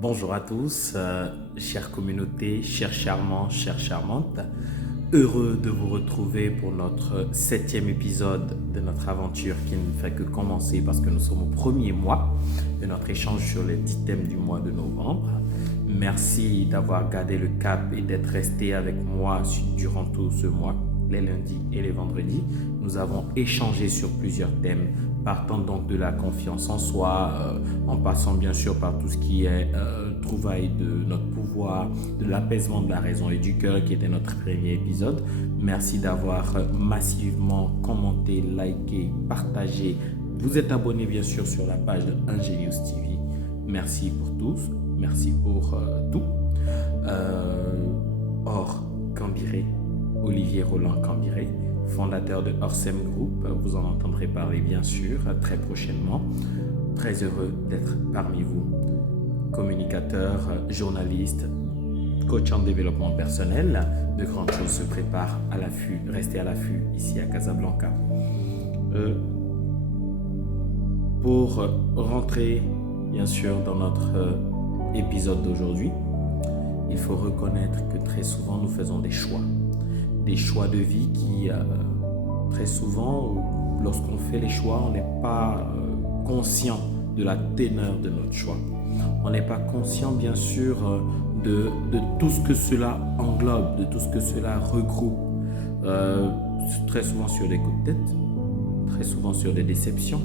Bonjour à tous, chère communauté, chers charmants, chères charmantes. Heureux de vous retrouver pour notre 7e épisode de notre aventure qui ne fait que commencer parce que nous sommes au premier mois de notre échange sur les 10 thèmes du mois de novembre. Merci d'avoir gardé le cap et d'être resté avec moi durant tout ce mois, les lundis et les vendredis. Nous avons échangé sur plusieurs thèmes, partant donc de la confiance en soi, en passant bien sûr par tout ce qui est trouvaille de notre pouvoir, de l'apaisement de la raison et du cœur qui était notre premier épisode. Merci d'avoir massivement commenté, liké, partagé. Vous êtes abonné bien sûr sur la page de Ingenious TV. Merci pour tous, merci pour tout. Or Cambiré, Olivier Roland Cambiré, fondateur de Orsem Group, vous en entendrez parler bien sûr très prochainement. Très heureux d'être parmi vous. Communicateur, journaliste, coach en développement personnel, de grandes choses se préparent à l'affût, restez à l'affût ici à Casablanca. Pour rentrer bien sûr dans notre épisode d'aujourd'hui, il faut reconnaître que très souvent nous faisons des choix de vie qui très souvent, lorsqu'on fait les choix, on n'est pas conscient de la teneur de notre choix. On n'est pas conscient bien sûr de tout ce que cela englobe, de tout ce que cela regroupe. Très souvent sur des coups de tête, très souvent sur des déceptions,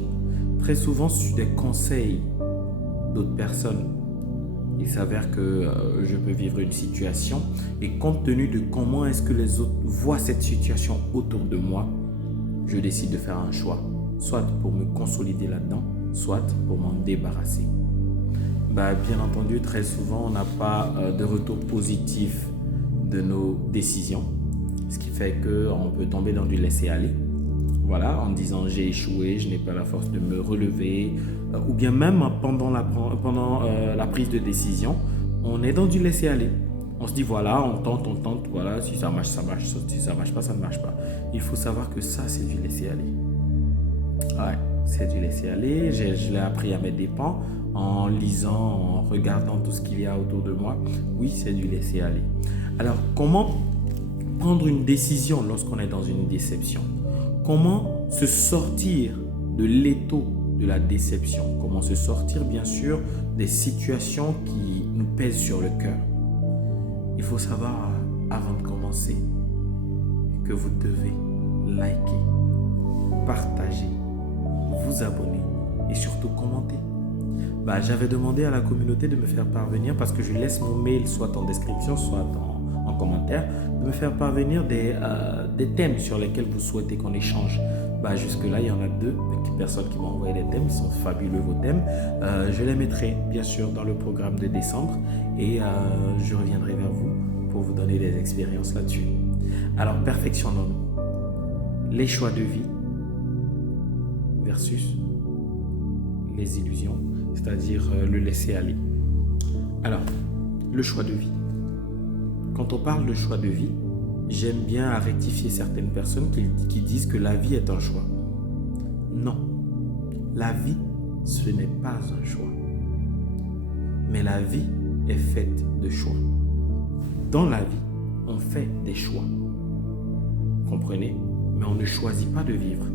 très souvent sur des conseils d'autres personnes. Il s'avère que je peux vivre une situation et compte tenu de comment est-ce que les autres voient cette situation autour de moi, je décide de faire un choix, soit pour me consolider là-dedans, soit pour m'en débarrasser. Bien entendu, très souvent, on n'a pas de retour positif de nos décisions, ce qui fait qu'on peut tomber dans du laisser-aller. Voilà, en disant j'ai échoué, je n'ai pas la force de me relever, ou bien même pendant la prise de décision, on est dans du laisser-aller. On se dit voilà, on tente, voilà, si ça marche, ça marche, si ça marche pas, ça ne marche pas. Il faut savoir que ça, c'est du laisser-aller. Ouais, c'est du laisser-aller, je l'ai appris à mes dépens, en lisant, en regardant tout ce qu'il y a autour de moi. Oui, c'est du laisser-aller. Alors, comment prendre une décision lorsqu'on est dans une déception ? Comment se sortir de l'étau de la déception? Comment se sortir, bien sûr, des situations qui nous pèsent sur le cœur? Il faut savoir, avant de commencer, que vous devez liker, partager, vous abonner et surtout commenter. J'avais demandé à la communauté de me faire parvenir, parce que je laisse mon mail soit en description, soit en commentaire, de me faire parvenir des thèmes sur lesquels vous souhaitez qu'on échange. Jusque-là, il y en a 2 personnes qui m'ont envoyé des thèmes, sont fabuleux vos thèmes. Je les mettrai bien sûr dans le programme de décembre et je reviendrai vers vous pour vous donner des expériences là-dessus. Alors, perfectionnons-nous. Les choix de vie versus les illusions, c'est-à-dire le laisser-aller. Alors, le choix de vie. Quand on parle de choix de vie, j'aime bien à rectifier certaines personnes qui disent que la vie est un choix. Non, la vie, ce n'est pas un choix. Mais la vie est faite de choix. Dans la vie, on fait des choix. Vous comprenez? Mais on ne choisit pas de vivre.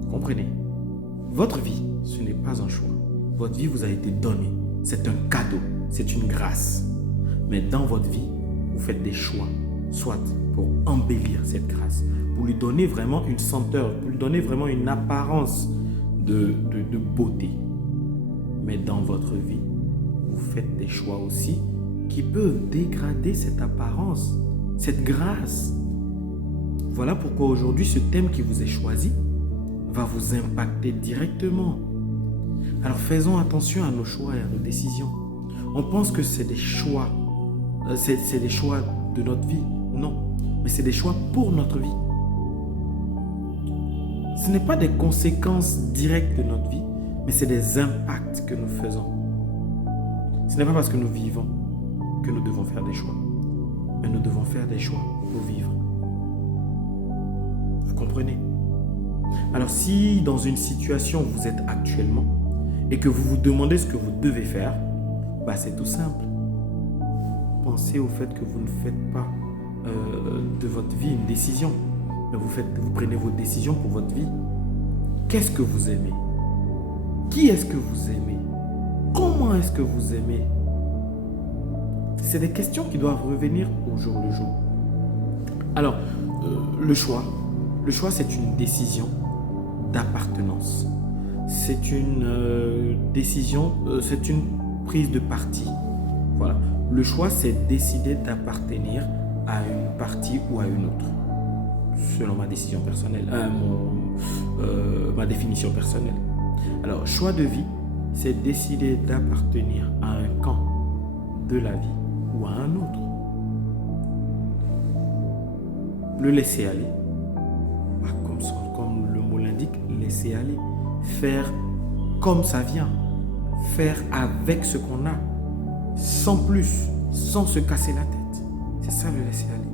Vous comprenez? Votre vie, ce n'est pas un choix. Votre vie vous a été donnée. C'est un cadeau. C'est une grâce. Mais dans votre vie, vous faites des choix, soit pour embellir cette grâce, pour lui donner vraiment une senteur, pour lui donner vraiment une apparence de beauté. Mais dans votre vie, vous faites des choix aussi qui peuvent dégrader cette apparence, cette grâce. Voilà pourquoi aujourd'hui, ce thème qui vous est choisi va vous impacter directement. Alors faisons attention à nos choix et à nos décisions. On pense que c'est des choix, c'est des choix de notre vie. Non, mais c'est des choix pour notre vie. Ce n'est pas des conséquences directes de notre vie, mais c'est des impacts que nous faisons. Ce n'est pas parce que nous vivons que nous devons faire des choix, mais nous devons faire des choix pour vivre. Vous comprenez? Alors si dans une situation où vous êtes actuellement et que vous vous demandez ce que vous devez faire, c'est tout simple. Pensez au fait que vous ne faites pas de votre vie une décision. Mais vous prenez vos décisions pour votre vie. Qu'est-ce que vous aimez? Qui est-ce que vous aimez? Comment est-ce que vous aimez? C'est des questions qui doivent revenir au jour le jour. Alors, le choix, c'est une décision d'appartenance. C'est une décision, c'est une prise de parti. Voilà. Le choix, c'est décider d'appartenir à une partie ou à une autre, selon ma décision personnelle, ma définition personnelle. Alors, choix de vie, c'est décider d'appartenir à un camp de la vie ou à un autre. Le laisser aller, comme le mot l'indique, laisser aller, faire comme ça vient, faire avec ce qu'on a, sans plus, sans se casser la tête. C'est ça le laisser aller.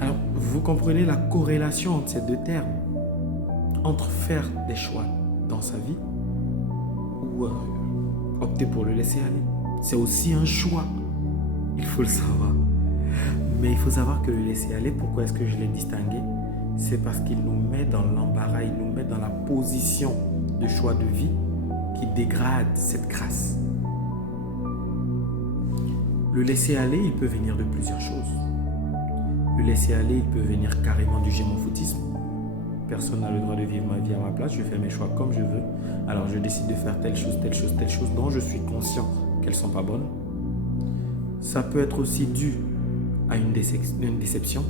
Alors, vous comprenez la corrélation entre ces deux termes, entre faire des choix dans sa vie ou opter pour le laisser aller. C'est aussi un choix, il faut le savoir. Mais il faut savoir que le laisser aller, pourquoi est-ce que je l'ai distingué? C'est parce qu'il nous met dans l'embarras, il nous met dans la position de choix de vie qui dégrade cette grâce. Le laisser aller, il peut venir de plusieurs choses. Le laisser aller, il peut venir carrément du gémophotisme. Personne n'a le droit de vivre ma vie à ma place, je fais mes choix comme je veux. Alors je décide de faire telle chose dont je suis conscient qu'elles ne sont pas bonnes. Ça peut être aussi dû à une déception.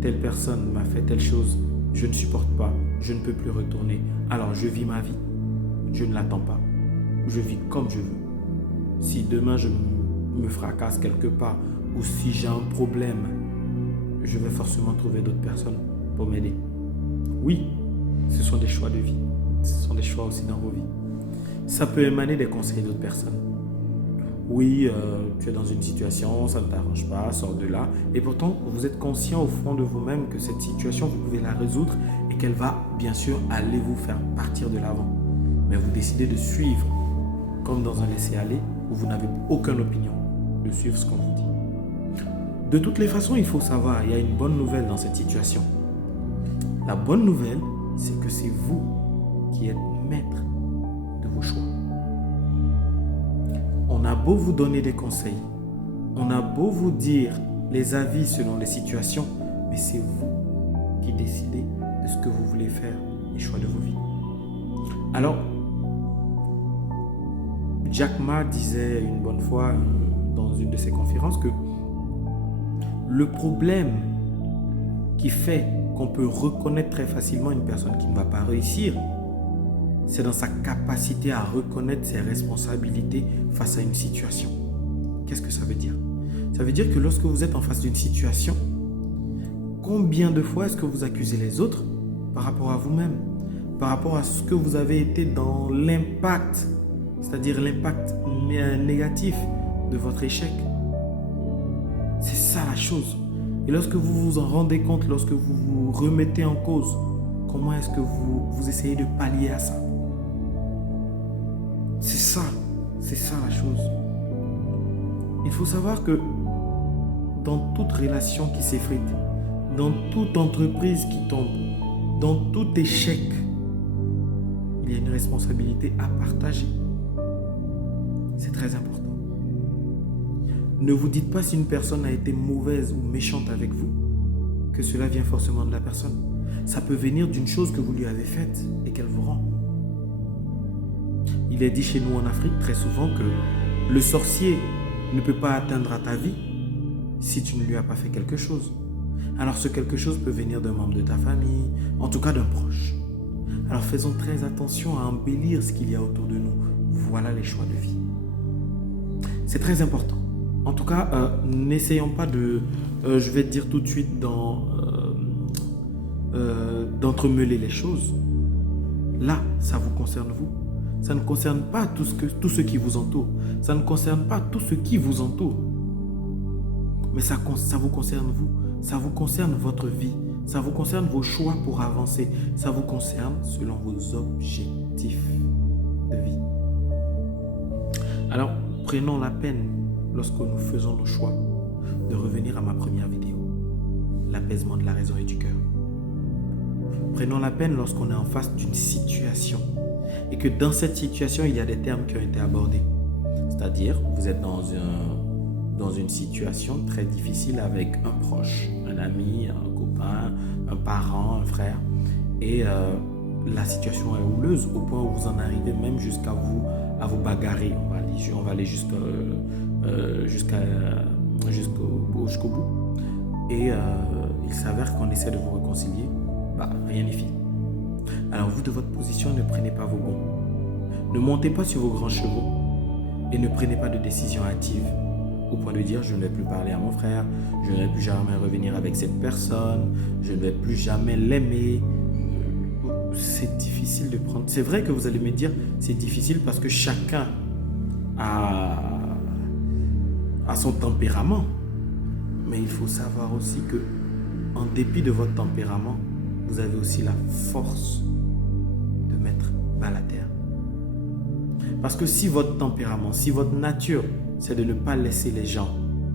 Telle personne m'a fait telle chose, je ne supporte pas, je ne peux plus retourner. Alors je vis ma vie, je ne l'attends pas. Je vis comme je veux. Si demain je me fracasse quelque part ou si j'ai un problème, je vais forcément trouver d'autres personnes pour m'aider. Oui, ce sont des choix de vie. Ce sont des choix aussi dans vos vies. Ça peut émaner des conseils d'autres personnes. Oui, tu es dans une situation, ça ne t'arrange pas, sors de là. Et pourtant, vous êtes conscient au fond de vous-même que cette situation, vous pouvez la résoudre et qu'elle va bien sûr aller vous faire partir de l'avant. Mais vous décidez de suivre, comme dans un laisser-aller, où vous n'avez aucune opinion, de suivre ce qu'on vous dit. De toutes les façons, il faut savoir, il y a une bonne nouvelle dans cette situation. La bonne nouvelle, c'est que c'est vous qui êtes maître de vos choix. On a beau vous donner des conseils, on a beau vous dire les avis selon les situations, mais c'est vous qui décidez de ce que vous voulez faire, les choix de vos vies. Alors, Jack Ma disait une bonne fois dans une de ses conférences que le problème qui fait qu'on peut reconnaître très facilement une personne qui ne va pas réussir, c'est dans sa capacité à reconnaître ses responsabilités face à une situation. Qu'est-ce que ça veut dire? Ça veut dire que lorsque vous êtes en face d'une situation, combien de fois est-ce que vous accusez les autres par rapport à vous-même, par rapport à ce que vous avez été dans l'impact, c'est-à-dire l'impact négatif de votre échec? C'est ça la chose. Et lorsque vous vous en rendez compte, lorsque vous vous remettez en cause, comment est-ce que vous essayez de pallier à ça? C'est ça la chose. Il faut savoir que dans toute relation qui s'effrite, dans toute entreprise qui tombe, dans tout échec, il y a une responsabilité à partager. C'est très important. Ne vous dites pas si une personne a été mauvaise ou méchante avec vous, que cela vient forcément de la personne. Ça peut venir d'une chose que vous lui avez faite et qu'elle vous rend. Il est dit chez nous en Afrique très souvent que le sorcier ne peut pas atteindre à ta vie si tu ne lui as pas fait quelque chose. Alors ce quelque chose peut venir d'un membre de ta famille, en tout cas d'un proche. Alors faisons très attention à embellir ce qu'il y a autour de nous. Voilà les choix de vie. C'est très important. En tout cas, n'essayons pas de, je vais te dire tout de suite, d'entremêler les choses. Là, ça vous concerne vous. Ça ne concerne pas tout ce qui vous entoure. Ça ne concerne pas tout ce qui vous entoure. Mais ça vous concerne vous. Ça vous concerne votre vie. Ça vous concerne vos choix pour avancer. Ça vous concerne selon vos objectifs. de vie. Alors, prenons la peine, lorsque nous faisons nos choix, de revenir à ma première vidéo, l'apaisement de la raison et du cœur. Prenons la peine lorsqu'on est en face d'une situation et que dans cette situation, il y a des termes qui ont été abordés. C'est-à-dire, vous êtes dans une situation très difficile avec un proche, un ami, un copain, un parent, un frère. Et la situation est houleuse au point où vous en arrivez même jusqu'à vous bagarrer. On va aller jusqu'au bout. Et il s'avère qu'on essaie de vous réconcilier. Rien n'est fini. Alors vous, de votre position, ne prenez pas vos bons. Ne montez pas sur vos grands chevaux et ne prenez pas de décision hâtive au point de dire je ne vais plus parler à mon frère, je ne vais plus jamais revenir avec cette personne, je ne vais plus jamais l'aimer. C'est difficile de prendre. C'est vrai que vous allez me dire c'est difficile parce que chacun a son tempérament. Mais il faut savoir aussi que en dépit de votre tempérament, vous avez aussi la force de mettre bas la terre. Parce que si votre tempérament, si votre nature, c'est de ne pas laisser les gens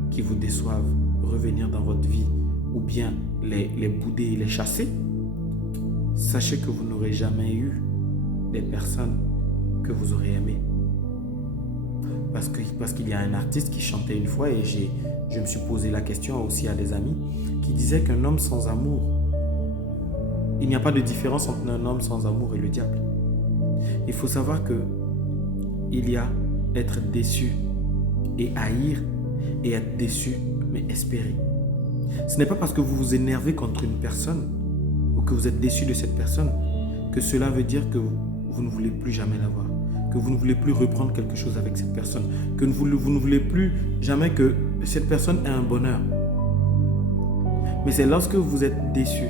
qui vous déçoivent revenir dans votre vie ou bien les bouder et les chasser, sachez que vous n'aurez jamais eu des personnes que vous aurez aimées. Parce qu'il y a un artiste qui chantait une fois et je me suis posé la question aussi à des amis qui disaient qu'un homme sans amour, il n'y a pas de différence entre un homme sans amour et le diable. Il faut savoir que il y a être déçu et haïr et être déçu mais espérer. Ce n'est pas parce que vous vous énervez contre une personne ou que vous êtes déçu de cette personne que cela veut dire que vous ne voulez plus jamais la voir, que vous ne voulez plus reprendre quelque chose avec cette personne, que vous ne voulez plus jamais que cette personne ait un bonheur. Mais c'est lorsque vous êtes déçu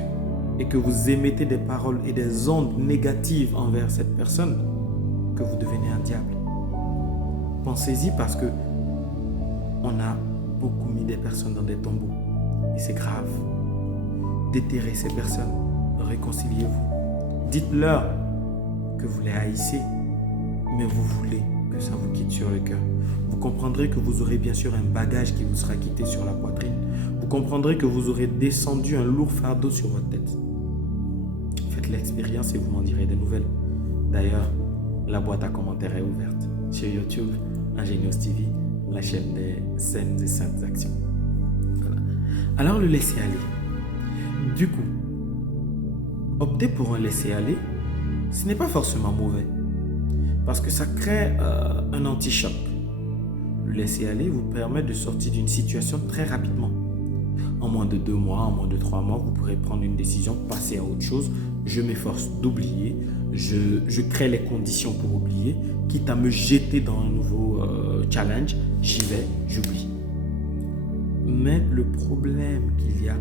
et que vous émettez des paroles et des ondes négatives envers cette personne que vous devenez un diable. Pensez-y parce que on a beaucoup mis des personnes dans des tombeaux et c'est grave. Déterrez ces personnes, réconciliez-vous. Dites-leur que vous les haïssez, mais vous voulez que ça vous quitte sur le cœur. Vous comprendrez que vous aurez bien sûr un bagage qui vous sera quitté sur la poitrine. Vous comprendrez que vous aurez descendu un lourd fardeau sur votre tête. Faites l'expérience et vous m'en direz des nouvelles. D'ailleurs, la boîte à commentaires est ouverte sur YouTube, Ingenios TV, la chaîne des saines et saintes actions. Voilà. Alors le laisser-aller. Du coup, opter pour un laisser-aller, ce n'est pas forcément mauvais. Parce que ça crée un anti-choc. Le laisser-aller vous permet de sortir d'une situation très rapidement. En moins de 2 mois, en moins de 3 mois, vous pourrez prendre une décision, passer à autre chose. Je m'efforce d'oublier, je crée les conditions pour oublier, quitte à me jeter dans un nouveau challenge, j'y vais, j'oublie. Mais le problème qu'il y a,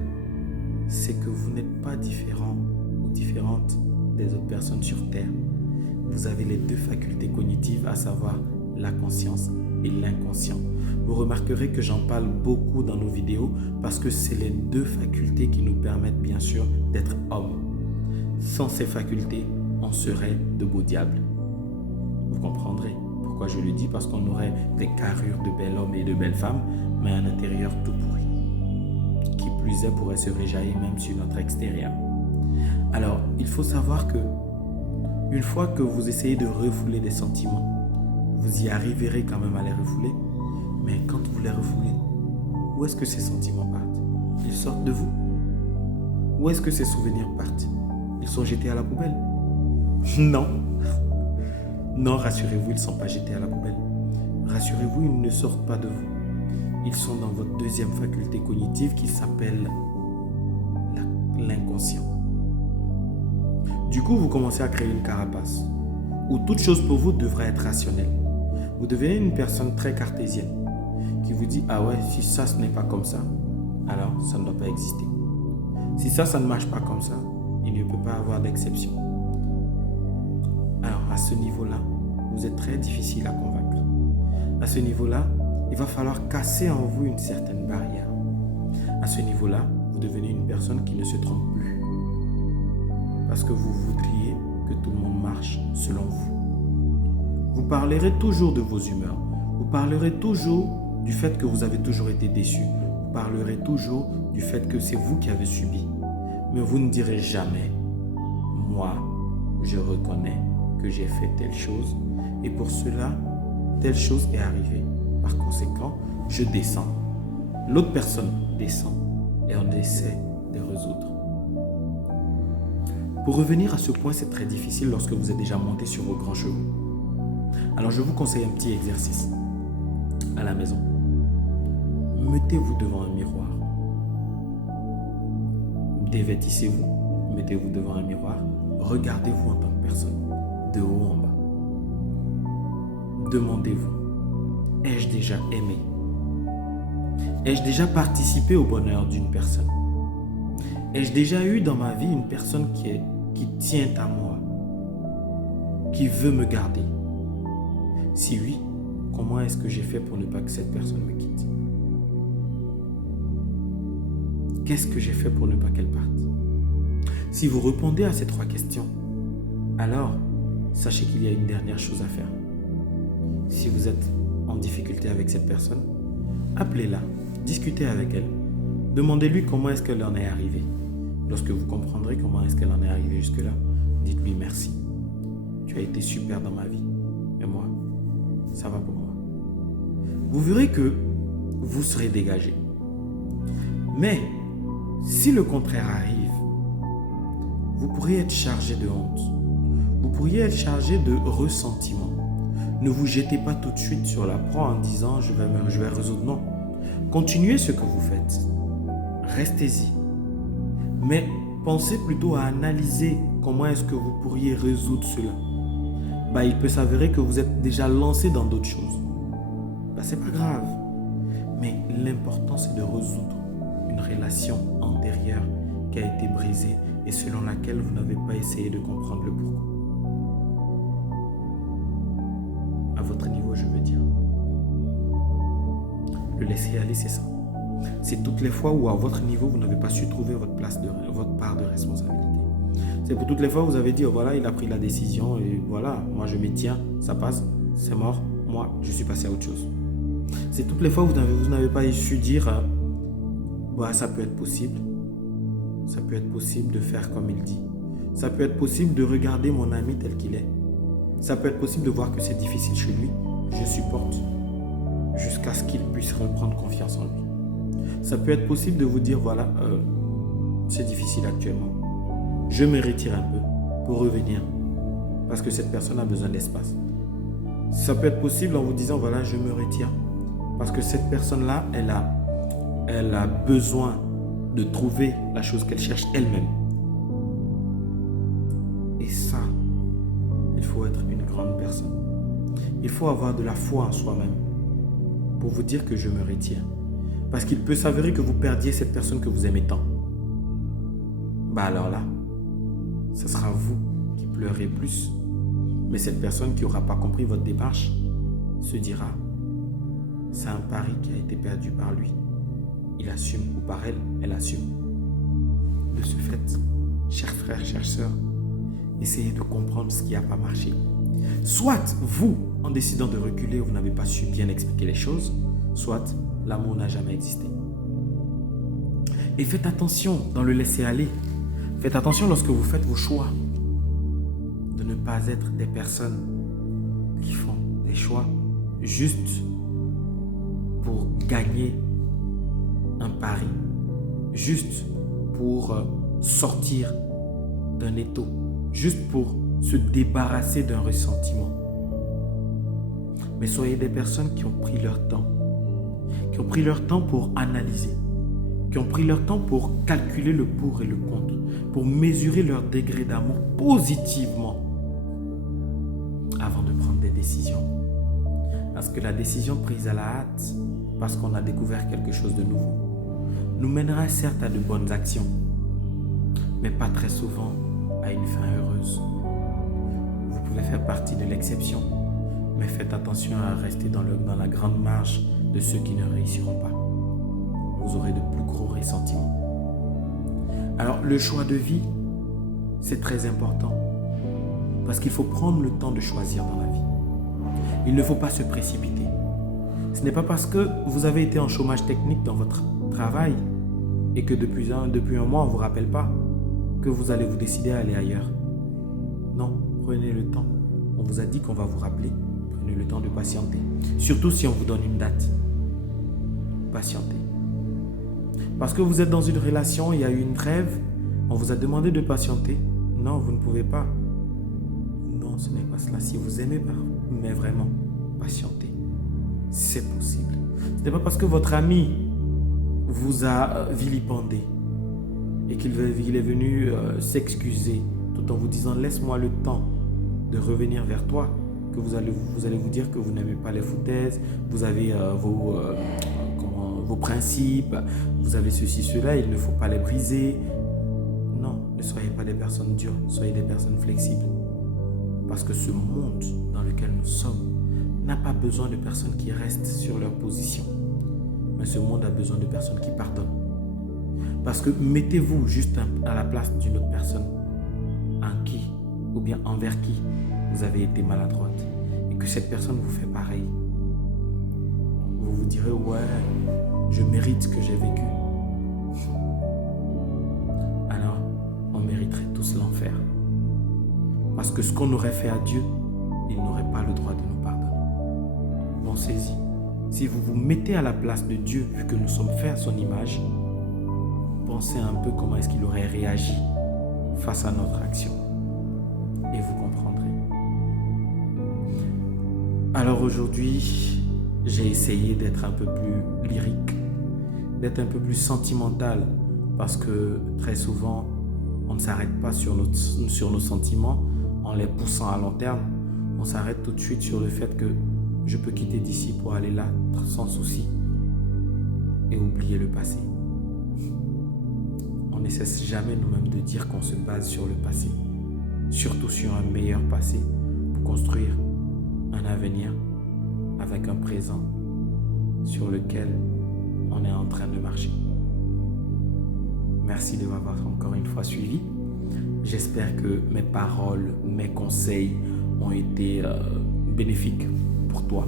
c'est que vous n'êtes pas différent ou différente des autres personnes sur Terre. Vous avez les 2 facultés cognitives, à savoir la conscience et l'inconscient. Vous remarquerez que j'en parle beaucoup dans nos vidéos parce que c'est les 2 facultés qui nous permettent bien sûr d'être hommes. Sans ces facultés, on serait de beaux diables. Vous comprendrez pourquoi je le dis, parce qu'on aurait des carrures de bel homme et de belles femmes, mais un intérieur tout pourri. Qui plus est pourrait se réjaillir même sur notre extérieur. Alors, il faut savoir que une fois que vous essayez de refouler des sentiments, vous y arriverez quand même à les refouler. Mais quand vous les refoulez, où est-ce que ces sentiments partent? Ils sortent de vous? Où est-ce que ces souvenirs partent? Ils sont jetés à la poubelle? Non. Non, rassurez-vous, ils ne sont pas jetés à la poubelle. Rassurez-vous, ils ne sortent pas de vous. Ils sont dans votre 2e faculté cognitive qui s'appelle l'inconscient. Du coup, vous commencez à créer une carapace où toute chose pour vous devrait être rationnelle. Vous devenez une personne très cartésienne qui vous dit « Ah ouais, si ça, ce n'est pas comme ça, alors ça ne doit pas exister. Si ça, ça ne marche pas comme ça, il ne peut pas avoir d'exception. » Alors, à ce niveau-là, vous êtes très difficile à convaincre. À ce niveau-là, il va falloir casser en vous une certaine barrière. À ce niveau-là, vous devenez une personne qui ne se trompe plus. Parce que vous voudriez que tout le monde marche selon vous. Vous parlerez toujours de vos humeurs. Vous parlerez toujours du fait que vous avez toujours été déçu. Vous parlerez toujours du fait que c'est vous qui avez subi. Mais vous ne direz jamais, moi, je reconnais que j'ai fait telle chose et pour cela, telle chose est arrivée. Par conséquent, je descends. L'autre personne descend et on essaie de résoudre. Pour revenir à ce point, c'est très difficile lorsque vous êtes déjà monté sur vos grands chevaux. Alors je vous conseille un petit exercice à la maison. Mettez-vous devant un miroir. Dévêtissez-vous, mettez-vous devant un miroir. Regardez-vous en tant que personne, de haut en bas. Demandez-vous, ai-je déjà aimé? Ai-je déjà participé au bonheur d'une personne? Ai-je déjà eu dans ma vie une personne qui tient à moi, qui veut me garder? Si oui, comment est-ce que j'ai fait pour ne pas que cette personne me quitte? Qu'est-ce que j'ai fait pour ne pas qu'elle parte? Si vous répondez à ces 3 questions, alors sachez qu'il y a une dernière chose à faire. Si vous êtes en difficulté avec cette personne, appelez-la, discutez avec elle, demandez-lui comment est-ce qu'elle en est arrivée. Lorsque vous comprendrez comment est-ce qu'elle en est arrivée jusque-là, dites-lui merci. Tu as été super dans ma vie, mais moi, ça va pour moi. Vous verrez que vous serez dégagé. Mais si le contraire arrive, vous pourriez être chargé de honte. Vous pourriez être chargé de ressentiment. Ne vous jetez pas tout de suite sur la proie en disant je vais résoudre. Non. Continuez ce que vous faites. Restez-y. Mais pensez plutôt à analyser comment est-ce que vous pourriez résoudre cela. Il peut s'avérer que vous êtes déjà lancé dans d'autres choses. C'est pas grave. Mais l'important c'est de résoudre une relation antérieure qui a été brisée et selon laquelle vous n'avez pas essayé de comprendre le pourquoi. À votre niveau, je veux dire. Le laisser aller, c'est ça. C'est toutes les fois où à votre niveau, vous n'avez pas su trouver votre part de responsabilité. C'est pour toutes les fois où vous avez dit, oh, voilà, il a pris la décision et voilà, moi je m'y tiens, ça passe, c'est mort, moi je suis passé à autre chose. C'est toutes les fois où vous n'avez pas su dire, ça peut être possible. Ça peut être possible de faire comme il dit. Ça peut être possible de regarder mon ami tel qu'il est. Ça peut être possible de voir que c'est difficile chez lui. Je supporte jusqu'à ce qu'il puisse reprendre confiance en lui. Ça peut être possible de vous dire, voilà, c'est difficile actuellement. Je me retire un peu pour revenir parce que cette personne a besoin d'espace. Ça peut être possible en vous disant, voilà, je me retire parce que cette personne-là, elle a besoin de trouver la chose qu'elle cherche elle-même. Et ça, il faut être une grande personne. Il faut avoir de la foi en soi-même pour vous dire que je me retire. Parce qu'il peut s'avérer que vous perdiez cette personne que vous aimez tant. Alors là, ce sera vous qui pleurez plus. Mais cette personne qui n'aura pas compris votre démarche se dira, c'est un pari qui a été perdu par lui. Il assume, ou par elle, elle assume. De ce fait, chers frères, chères sœurs, essayez de comprendre ce qui n'a pas marché. Soit vous, en décidant de reculer, vous n'avez pas su bien expliquer les choses, soit l'amour n'a jamais existé. Et faites attention dans le laisser aller. Faites attention lorsque vous faites vos choix de ne pas être des personnes qui font des choix juste pour gagner un pari, juste pour sortir d'un étau, juste pour se débarrasser d'un ressentiment. Mais soyez des personnes qui ont pris leur temps, qui ont pris leur temps pour analyser, qui ont pris leur temps pour calculer le pour et le contre, pour mesurer leur degré d'amour positivement avant de prendre des décisions. Parce que la décision prise à la hâte, parce qu'on a découvert quelque chose de nouveau, nous mènera certes à de bonnes actions, mais pas très souvent à une fin heureuse. Vous pouvez faire partie de l'exception, mais faites attention à rester dans la grande marge de ceux qui ne réussiront pas. Vous aurez de plus gros ressentiments. Alors, le choix de vie, c'est très important, parce qu'il faut prendre le temps de choisir dans la vie. Il ne faut pas se précipiter. Ce n'est pas parce que vous avez été en chômage technique dans votre travail et que depuis un mois, on ne vous rappelle pas que vous allez vous décider à aller ailleurs. Non, prenez le temps. On vous a dit qu'on va vous rappeler. Prenez le temps de patienter. Surtout si on vous donne une date. Patientez. Parce que vous êtes dans une relation, il y a eu une trêve, on vous a demandé de patienter. Non, vous ne pouvez pas. Non, ce n'est pas cela. Si vous aimez, mais vraiment, patientez. C'est possible. Ce n'est pas parce que votre ami vous a vilipendé et qu'il est venu s'excuser tout en vous disant laisse-moi le temps de revenir vers toi que vous allez vous dire que vous n'aimez pas les foutaises, vous avez vos principes, vous avez ceci, cela, il ne faut pas les briser. Non, ne soyez pas des personnes dures, soyez des personnes flexibles. Parce que ce monde dans lequel nous sommes n'a pas besoin de personnes qui restent sur leur position. Mais ce monde a besoin de personnes qui pardonnent. Parce que mettez-vous juste à la place d'une autre personne en qui, ou bien envers qui vous avez été maladroite et que cette personne vous fait pareil. Vous vous direz, ouais, je mérite ce que j'ai vécu. Alors, on mériterait tous l'enfer. Parce que ce qu'on aurait fait à Dieu, il n'aurait pas le droit de nous pardonner. Pensez-y. Si vous vous mettez à la place de Dieu, vu que nous sommes faits à son image, pensez un peu comment est-ce qu'il aurait réagi face à notre action. Et vous comprendrez. Alors aujourd'hui, j'ai essayé d'être un peu plus lyrique, d'être un peu plus sentimental, parce que très souvent, on ne s'arrête pas sur nos sentiments en les poussant à long terme. On s'arrête tout de suite sur le fait que je peux quitter d'ici pour aller là sans souci et oublier le passé. On ne cesse jamais nous-mêmes de dire qu'on se base sur le passé, surtout sur un meilleur passé pour construire un avenir avec un présent sur lequel on est en train de marcher. Merci de m'avoir encore une fois suivi. J'espère que mes paroles, mes conseils ont été bénéfiques pour toi.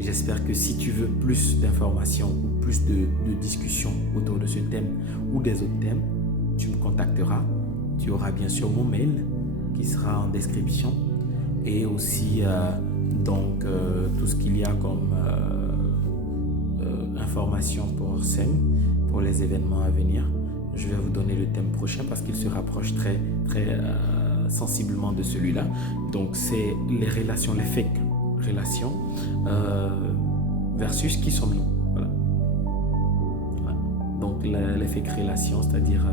J'espère que si tu veux plus d'informations ou plus de discussions autour de ce thème ou des autres thèmes, tu me contacteras. Tu auras bien sûr mon mail qui sera en description et aussi tout ce qu'il y a comme information pour SEM, pour les événements à venir. Je vais vous donner le thème prochain parce qu'il se rapproche très sensiblement de celui-là. Donc c'est les relations, les fake relations versus qui sommes-nous. Voilà. Donc les fake relations, c'est-à-dire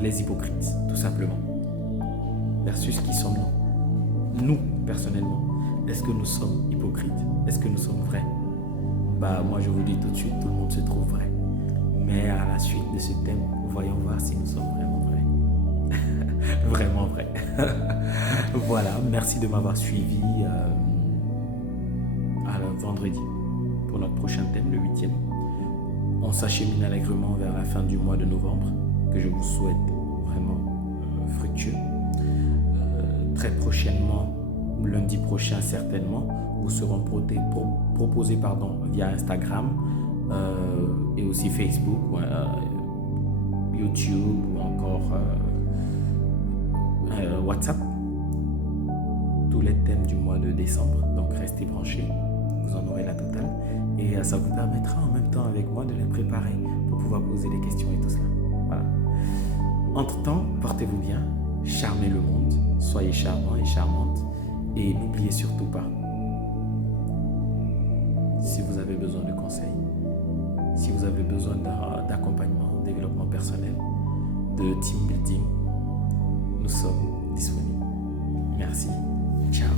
les hypocrites, tout simplement. Versus qui sommes-nous? Nous, personnellement, est-ce que nous sommes hypocrites? Est-ce que nous sommes vrais? Moi je vous dis tout de suite, tout le monde se trouve vrai. Mais à la suite de ce thème, voyons voir si nous sommes vraiment vrais. Vraiment vrais. Voilà, merci de m'avoir suivi à vendredi pour notre prochain thème, le 8e. On s'achemine allègrement vers la fin du mois de novembre, que je vous souhaite vraiment fructueux. Très prochainement, lundi prochain certainement, vous seront proposés via Instagram et aussi Facebook, YouTube ou encore WhatsApp. Tous les thèmes du mois de décembre, donc restez branchés, vous en aurez la totale et ça vous permettra en même temps avec moi de les préparer pour pouvoir poser des questions et tout cela. Voilà. Entre-temps, portez-vous bien, charmez le monde, soyez charmants et charmantes et n'oubliez surtout pas, si vous avez besoin de conseils, si vous avez besoin d'accompagnement, développement personnel, de team building, nous sommes disponibles. Merci. Ciao.